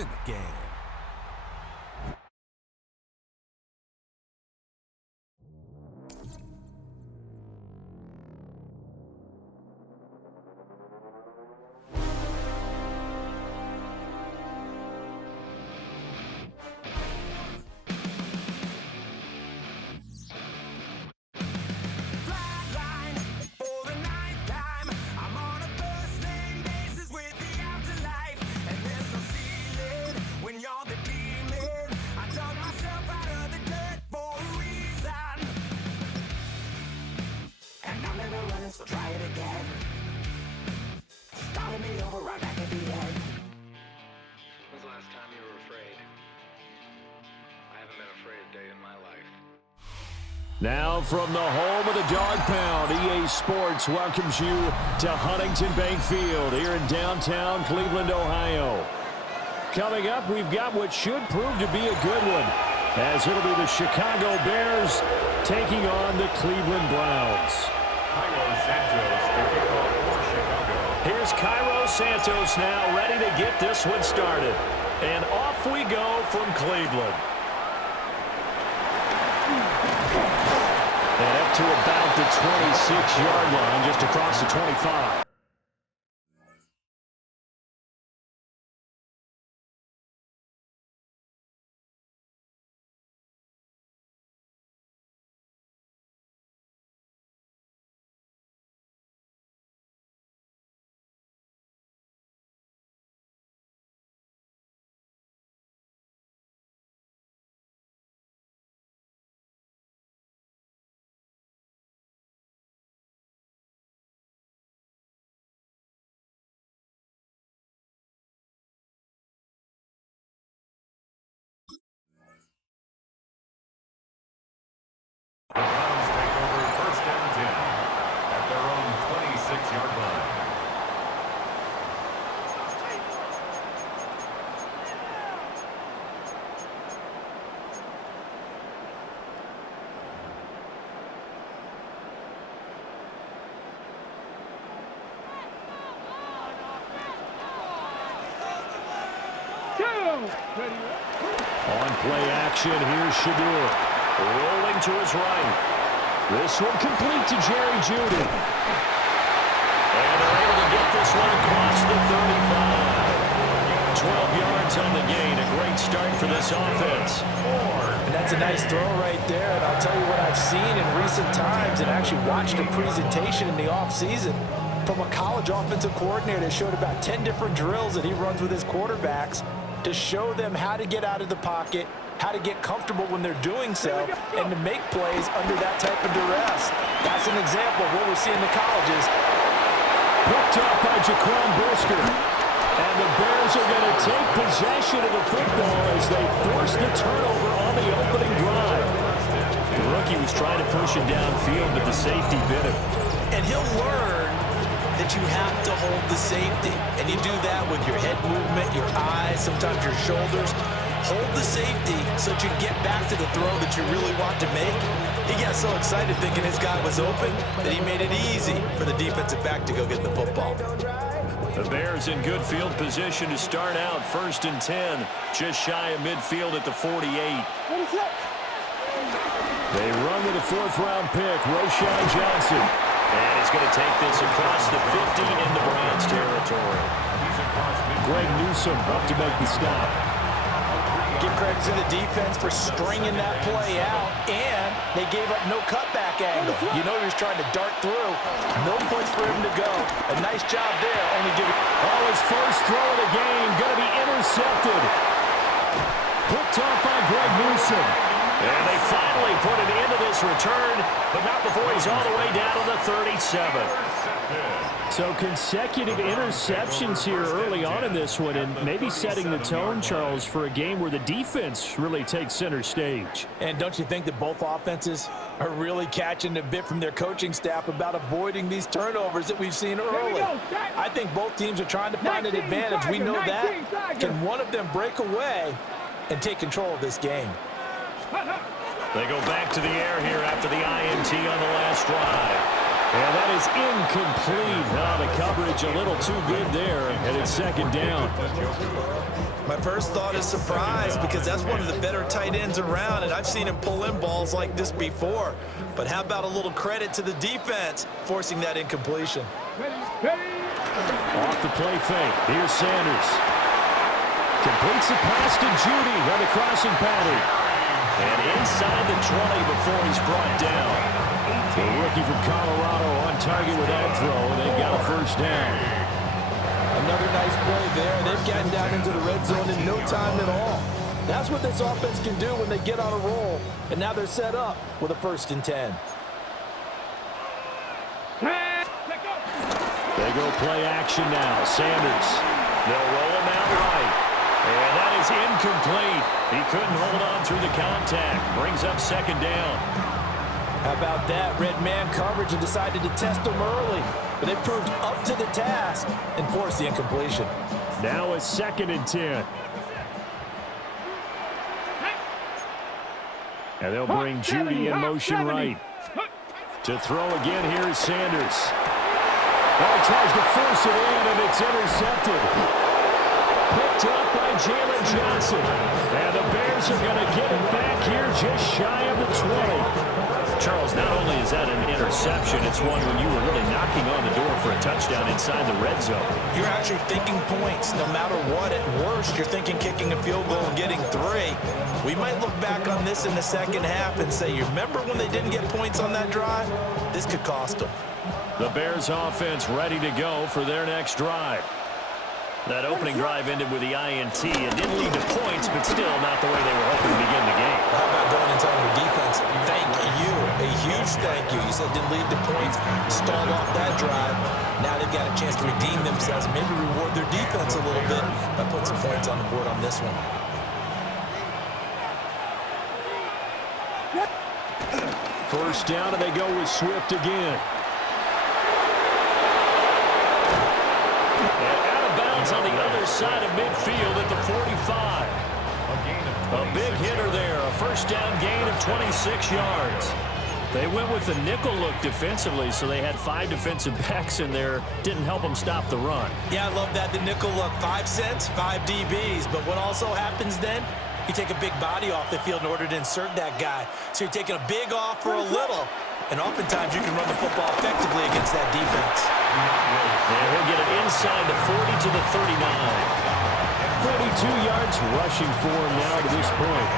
in the game. So try it again. Started me over right back at the end. When was the last time you were afraid? I haven't been afraid a day in my life. Now from the home of the Dog Pound, EA Sports welcomes you to Huntington Bank Field here in downtown Cleveland, Ohio. Coming up, we've got what should prove to be a good one, as it'll be the Chicago Bears taking on the Cleveland Browns. Here's Cairo Santos now ready to get this one started. And off we go from Cleveland. And up to about the 26-yard line, just across the 25. The Browns take over first and 10 at their own 26-yard line. On play action, here's Shadur. Rolling to his right. This one complete to Jerry Jeudy. And they're able to get this one across the 35. 12 yards on the gain. A great start for this offense. And that's a nice throw right there. And I'll tell you what I've seen in recent times and actually watched a presentation in the offseason from a college offensive coordinator that showed about 10 different drills that he runs with his quarterbacks to show them how to get out of the pocket, how to get comfortable when they're doing so, and to make plays under that type of duress. That's an example of what we're seeing in the colleges. Picked up by Jaquan Brisker. And the Bears are going to take possession of the football as they force the turnover on the opening drive. The rookie was trying to push him downfield, but the safety bit him. And he'll learn that you have to hold the safety. And you do that with your head movement, your eyes, sometimes your shoulders. Hold the safety so that you get back to the throw that you really want to make. He got so excited thinking his guy was open that he made it easy for the defensive back to go get the football. The Bears in good field position to start out first and 10, just shy of midfield at the 48. They run with a fourth-round pick, Roschon Johnson. And he's going to take this across the 50 into Browns territory. Greg Newsome up to make the stop. Give credit to the defense for stringing that play out, and they gave up no cutback angle. You know he was trying to dart through. No place for him to go. A nice job there. Only giving his first throw of the game going to be intercepted. Picked off by Greg Newsome. And they finally put an end to this return, but not before he's all the way down to the 37. So consecutive interceptions here early on in this one, and maybe setting the tone, Charles, for a game where the defense really takes center stage. And don't you think that both offenses are really catching a bit from their coaching staff about avoiding these turnovers that we've seen early? I think both teams are trying to find an advantage. We know that. Can one of them break away and take control of this game? They go back to the air here after the INT on the last drive. And that is incomplete. The coverage a little too good there, and it's second down. My first thought is surprise because that's one of the better tight ends around, and I've seen him pull in balls like this before. But how about a little credit to the defense forcing that incompletion? Off the play fake. Here's Sanders. Completes the pass to Judy on the crossing pattern. And inside the 20 before he's brought down. The rookie from Colorado on target with that throw. They've got a first down. Another nice play there. They've gotten down into the red zone in no time at all. That's what this offense can do when they get on a roll. And now they're set up with a 1st and 10. They go play action now. Sanders. They'll roll him out right. And that is incomplete. He couldn't hold on through the contact. Brings up 2nd down. How about that? Red man coverage and decided to test him early. But they proved up to the task and forced the incompletion. Now a 2nd and 10. And they'll bring Judy in motion right. To throw again, here's Sanders. Oh, he tries to force it in, and it's intercepted. Picked up by Jalen Johnson. And the Bears are going to get it back here just shy of the 20. Charles, not only is that an interception, it's one when you were really knocking on the door for a touchdown inside the red zone. You're actually thinking points no matter what. At worst, you're thinking kicking a field goal and getting 3. We might look back on this in the second half and say, you remember when they didn't get points on that drive? This could cost them. The Bears offense ready to go for their next drive. That opening drive ended with the INT. It didn't lead to points, but still not the way they were hoping to begin the game. How about going and telling your defense, thank you, a huge thank you. You said didn't lead to points, stalled off that drive. Now they've got a chance to redeem themselves, maybe reward their defense a little bit by putting some points on the board on this one. First down, and they go with Swift again. On the other side of midfield at the 45. A big hitter there. A first down gain of 26 yards. They went with the nickel look defensively, so they had 5 defensive backs in there. Didn't help them stop the run. Yeah, I love that. The nickel look. 5 cents, 5 DBs. But what also happens then? You take a big body off the field in order to insert that guy. So you're taking a big off for a little. And oftentimes you can run the football effectively against that defense. And he'll get it inside the 40 to the 39. 42 yards rushing for him now to this point.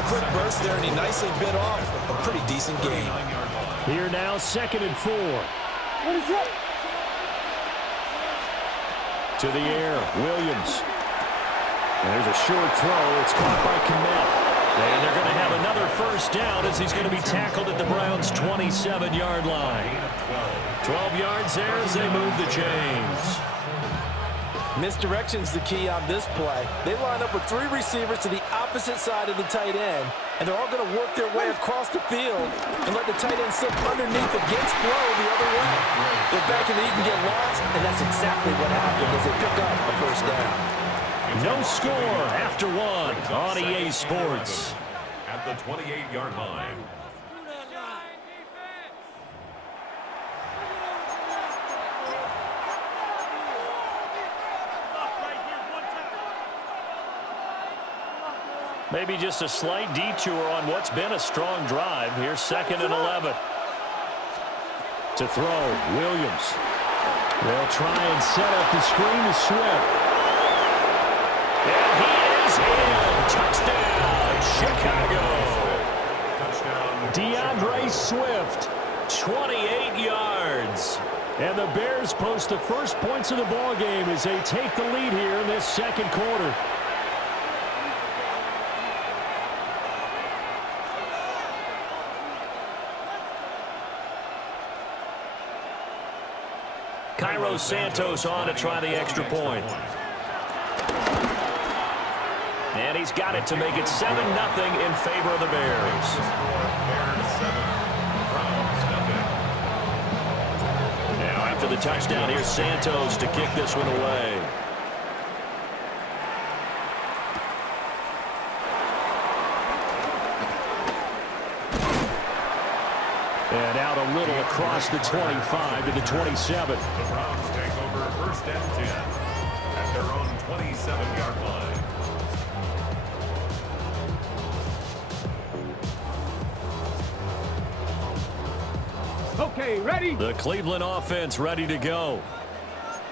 A quick burst there, and he nicely bit off a pretty decent gain. Here now, 2nd and 4. To the air, Williams. And there's a short throw. It's caught by Kmet. And they're going to have another first down as he's going to be tackled at the Browns' 27-yard line. 12 yards there as they move the chains. Misdirection's the key on this play. They line up with 3 receivers to the opposite side of the tight end, and they're all going to work their way across the field and let the tight end sit underneath against flow the other way. If back in the can get lost, and that's exactly what happened as they pick up a first down. No score after 1 on EA Sports. At the 28-yard line. Maybe just a slight detour on what's been a strong drive. Here's 2nd and 11. To throw, Williams. They'll try and set up the screen to Swift. And he is in. Touchdown, Chicago. Touchdown. DeAndre Swift, 28 yards. And the Bears post the first points of the ball game as they take the lead here in this 2nd quarter. Cairo Santos on to try the extra point. And he's got it to make it 7-0 in favor of the Bears. Now after the touchdown, here's Santos to kick this one away. And out a little across the 25 to the 27. The Browns take over 1st and 10. at their own 27-yard line. Okay, ready? The Cleveland offense ready to go.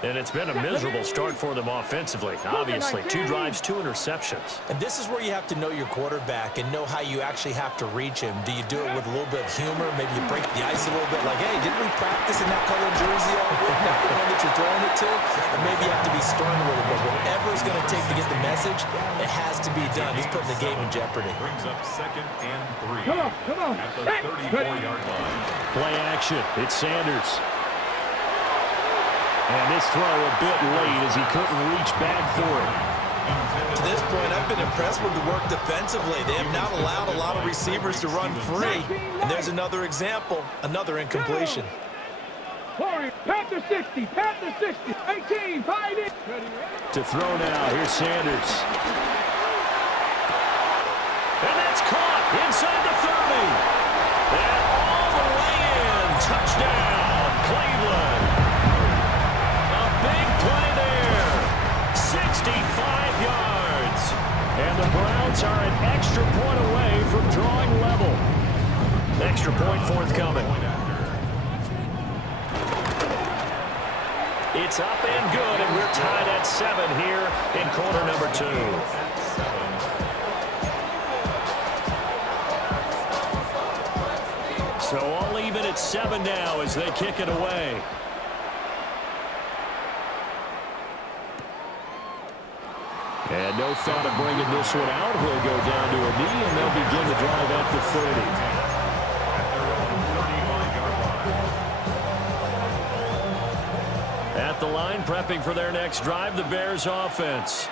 And it's been a miserable start for them offensively. Obviously, 2 drives, 2 interceptions. And this is where you have to know your quarterback and know how you actually have to reach him. Do you do it with a little bit of humor? Maybe you break the ice a little bit like, hey, didn't we practice in that color jersey all week? Not the one that you're throwing it to? And maybe you have to be stern with it. But whatever it's going to take to get the message, it has to be done. He's putting the game in jeopardy. Brings up 2nd and 3. Come on. At the 34-yard line. Play action. It's Sanders. And this throw a bit late as he couldn't reach back for it. To this point, I've been impressed with the work defensively. They have not allowed a lot of receivers to run free. And there's another example, another incompletion. Pat the 60, pat the 60, 18, 5 in. To throw now, here's Sanders. And that's caught inside the 30. And all the way in. Touchdown, Cleveland. Big play there. 65 yards. And the Browns are an extra point away from drawing level. Extra point forthcoming. It's up and good, and we're tied at 7 here in quarter number 2. So all even at 7 now as they kick it away. And no thought of bringing this one out. He'll go down to a knee, and they'll begin the drive at the 30. At the line, prepping for their next drive, the Bears offense.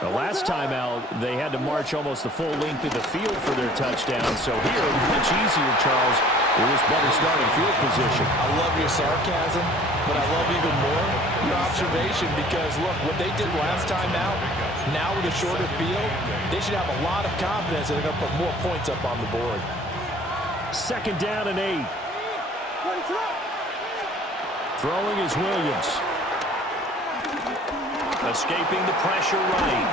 The last time out, they had to march almost the full length of the field for their touchdown. So here, much easier, Charles, with this better starting field position. I love your sarcasm, but I love even more your observation because, look, what they did last time out, now with a shorter field, they should have a lot of confidence that they're going to put more points up on the board. 2nd down and 8. Throwing is Williams. Escaping the pressure right.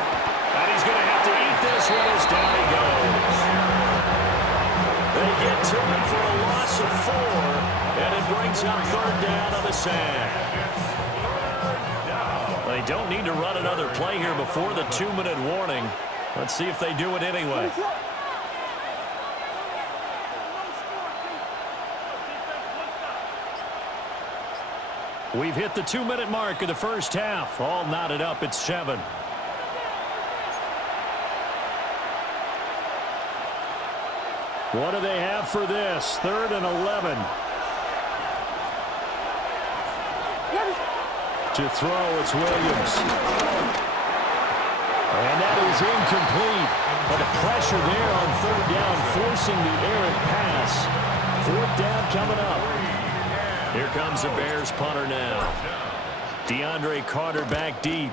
And he's going to have to eat this one as down he goes. They get to him for a loss of 4, and it brings up 3rd down on the sack. They don't need to run another play here before the 2-minute warning. Let's see if they do it anyway. We've hit the 2-minute mark of the first half. All knotted up at 7. What do they have for this? 3rd and 11. To throw, it's Williams. And that is incomplete. But the pressure there on 3rd down, forcing the errant pass. 4th down coming up. Here comes the Bears punter now. DeAndre Carter back deep.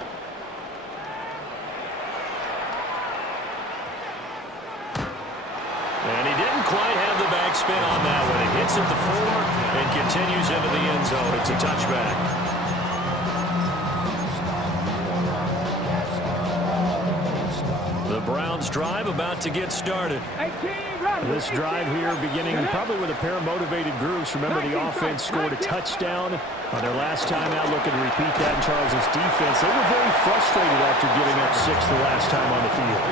And he didn't quite have the backspin on that one. It hits at the 4 and continues into the end zone. It's a touchback. The Browns drive about to get started. This drive here beginning probably with a pair of motivated groups. Remember, the offense scored a touchdown on their last time out. Looking to repeat that in Charles's defense. They were very frustrated after giving up 6 the last time on the field.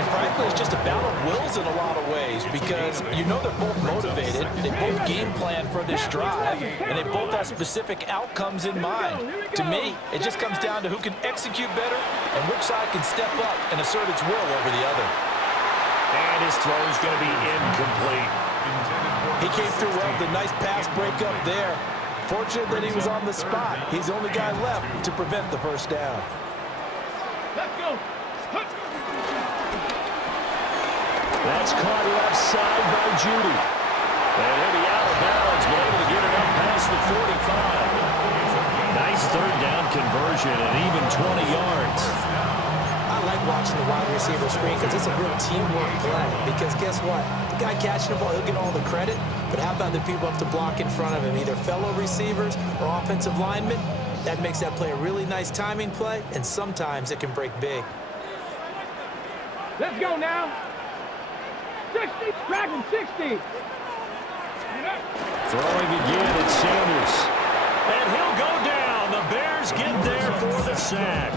And frankly, it's just a battle of wills in a lot of ways because you know they're both motivated. They both game plan for this drive, and they both have specific outcomes in mind. To me, it just comes down to who can execute better and which side can step up and assert its will over the other. And his throw is going to be incomplete. He came through well with a nice pass breakup there. Fortunate that he was on the spot. He's the only guy left to prevent the first down. Let's go. That's caught left side by Judy. And he'll be out of bounds, but able to get it up past the 45. Nice 3rd down conversion and even 20 yards. I like watching the wide receiver screen because it's a real teamwork play. Because guess what? The guy catching the ball, he'll get all the credit. But how about the people up to block in front of him, either fellow receivers or offensive linemen? That makes that play a really nice timing play, and sometimes it can break big. Let's go now. 60, Dragon 60. Throwing again, it's Sanders. And he'll go down. The Bears get there for the sack.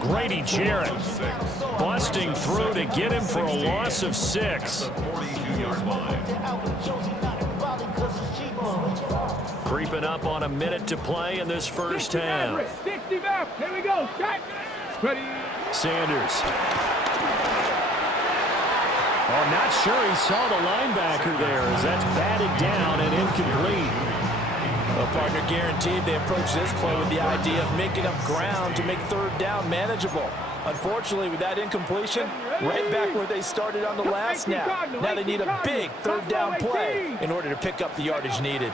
Grady Jarrett busting through to get him for a loss of 6. Creeping up on a minute to play in this first half. 60 back. Here we go. Shot. Ready. Sanders. Oh, not sure he saw the linebacker there as that's batted down and incomplete. Well, partner, guaranteed they approach this play with the idea of making up ground to make third down manageable. Unfortunately, with that incompletion, right back where they started on the last snap. Now they need a big third down play in order to pick up the yardage needed.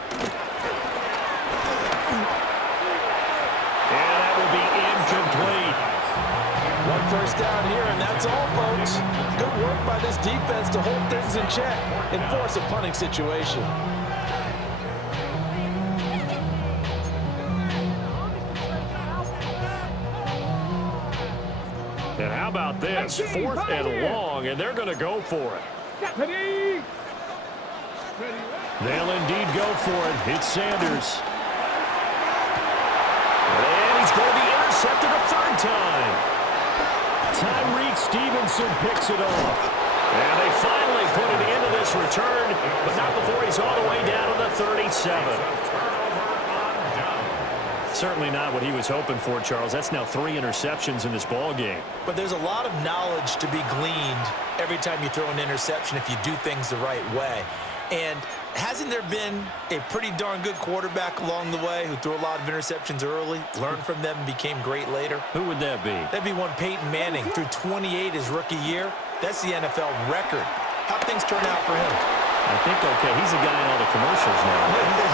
And that will be incomplete. One first down here, and that's all, folks. Good work by this defense to hold things in check and force a punting situation. And how about this? 4th and long, and they're going to go for it. Ready. They'll indeed go for it. It's Sanders. And he's going to be intercepted a third time. Tyreek Stevenson picks it off. And they finally put an end to this return, but not before he's all the way down to the 37. Certainly not what he was hoping for, Charles. That's now 3 interceptions in this ball game. But there's a lot of knowledge to be gleaned every time you throw an interception if you do things the right way. And hasn't there been a pretty darn good quarterback along the way who threw a lot of interceptions early, learned from them, and became great later? Who would that be? That'd be one Peyton Manning. Threw 28 his rookie year. That's the NFL record. How'd things turn out for him? I think okay. He's the guy in all the commercials now.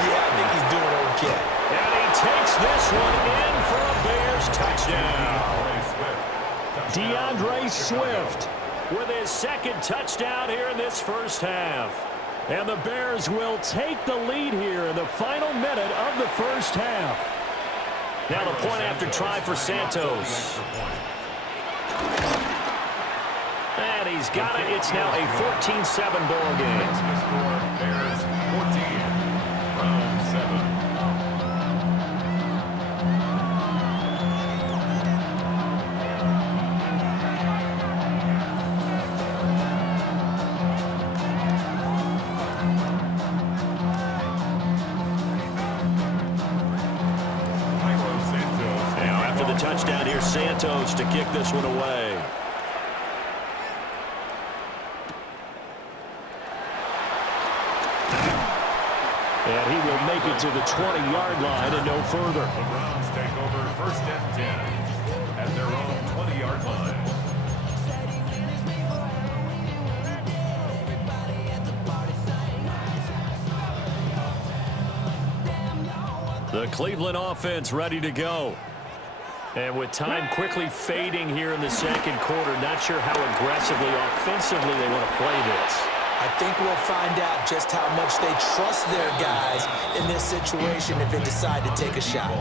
Yeah, I think he's doing okay. And he takes this one in for a Bears touchdown. DeAndre Swift with his second touchdown here in this first half. And the Bears will take the lead here in the final minute of the first half. Now the point after try for Santos. And he's got it. It's now a 14-7 ball game. Bears 14, round 7. Now after the touchdown, here's Santos to kick this one away. And he will make it to the 20-yard line and no further. The Browns take over 1st and 10 at their own 20-yard line. The Cleveland offense ready to go. And with time quickly fading here in the second quarter, not sure how aggressively, offensively they want to play this. I think we'll find out just how much they trust their guys in this situation if they decide to take a shot.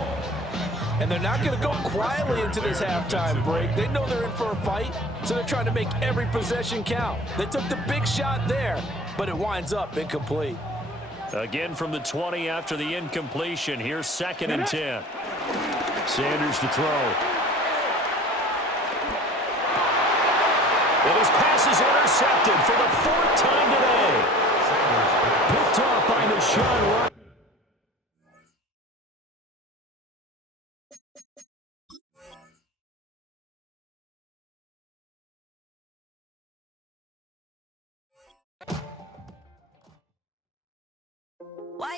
And they're not going to go quietly into this halftime break. They know they're in for a fight, so they're trying to make every possession count. They took the big shot there, but it winds up incomplete. Again from the 20 after the incompletion. Here's 2nd and 10. Sanders to throw. And his pass is intercepted for the 4th time today. Picked off by Deshaun Watson.